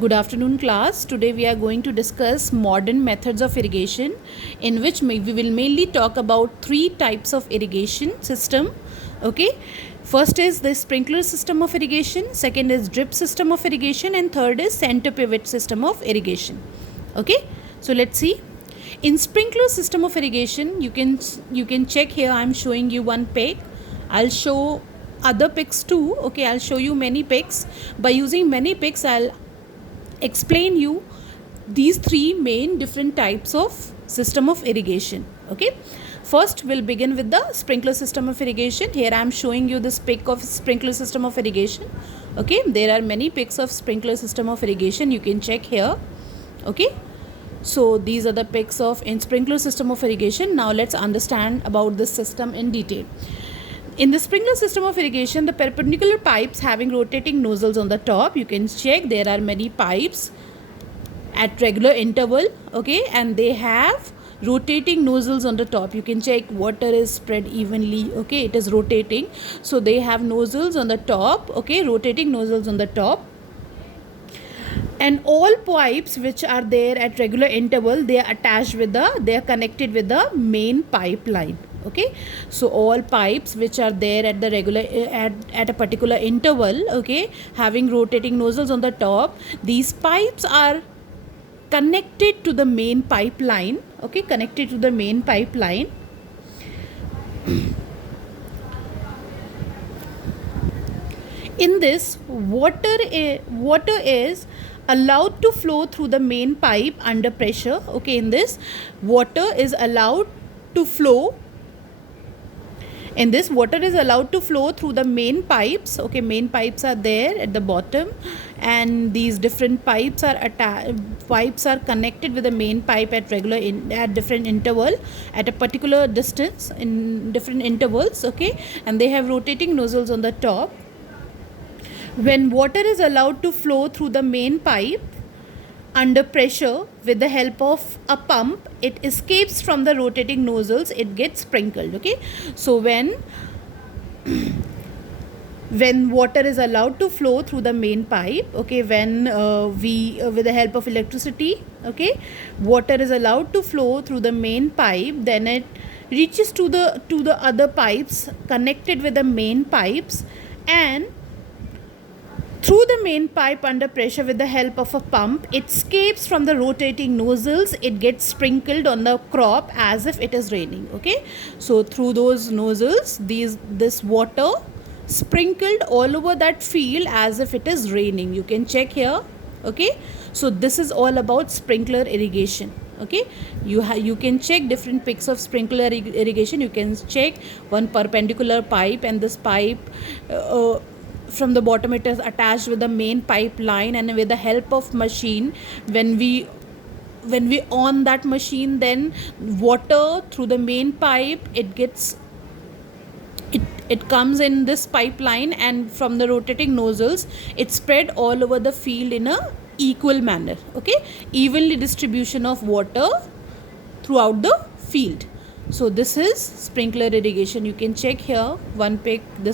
Good afternoon, class. Today we are going to discuss modern methods of irrigation, in which we will mainly talk about three types of irrigation system. Okay, first is the sprinkler system of irrigation, second is drip system of irrigation, and third is center pivot system of irrigation. Okay, so let's see. In sprinkler system of irrigation, you can check here. I'm showing you one pic. I'll show other pics too. Okay, I'll show you many pics. By using many pics, I'll explain you these three main different types of system of irrigation. Okay, first we'll begin with the sprinkler system of irrigation. Here I am showing you this pic of sprinkler system of irrigation. Okay, there are many pics of sprinkler system of irrigation, you can check here. Okay, so these are the pics of in sprinkler system of irrigation. Now let's understand about this system in detail. In the sprinkler system of irrigation, the perpendicular pipes having rotating nozzles on the top, you can check there are many pipes at regular interval, okay, and they have rotating nozzles on the top. You can check water is spread evenly, okay, it is rotating, so they have nozzles on the top, okay, rotating nozzles on the top. And all pipes which are there at regular interval, they are attached with they are connected with the main pipeline. Okay, so all pipes which are there at the regular at a particular interval, okay, having rotating nozzles on the top, these pipes are connected to the main pipeline. Okay, connected to the main pipeline. In this, water is allowed to flow through the main pipe under pressure. Okay, in this, water is allowed to flow. In this, water is allowed to flow through the main pipes. Okay, main pipes are there at the bottom, and these different pipes are connected with the main pipe at at different interval, at a particular distance in different intervals. Okay, and they have rotating nozzles on the top. When water is allowed to flow through the main pipe under pressure with the help of a pump, it escapes from the rotating nozzles, it gets sprinkled. Okay, so when water is allowed to flow through the main pipe, okay, when with the help of electricity, okay, water is allowed to flow through the main pipe, then it reaches to the other pipes connected with the main pipes, and through the main pipe under pressure with the help of a pump, it escapes from the rotating nozzles, it gets sprinkled on the crop as if it is raining. Okay, so through those nozzles, this water sprinkled all over that field as if it is raining. You can check here. Okay, so this is all about sprinkler irrigation. Okay, you can check different pics of sprinkler irrigation. You can check one perpendicular pipe, and this pipe from the bottom it is attached with the main pipeline, and with the help of machine, when we on that machine, then water through the main pipe, it comes in this pipeline, and from the rotating nozzles it spread all over the field in a equal manner. Okay, evenly distribution of water throughout the field. So this is sprinkler irrigation. You can check here one pic. This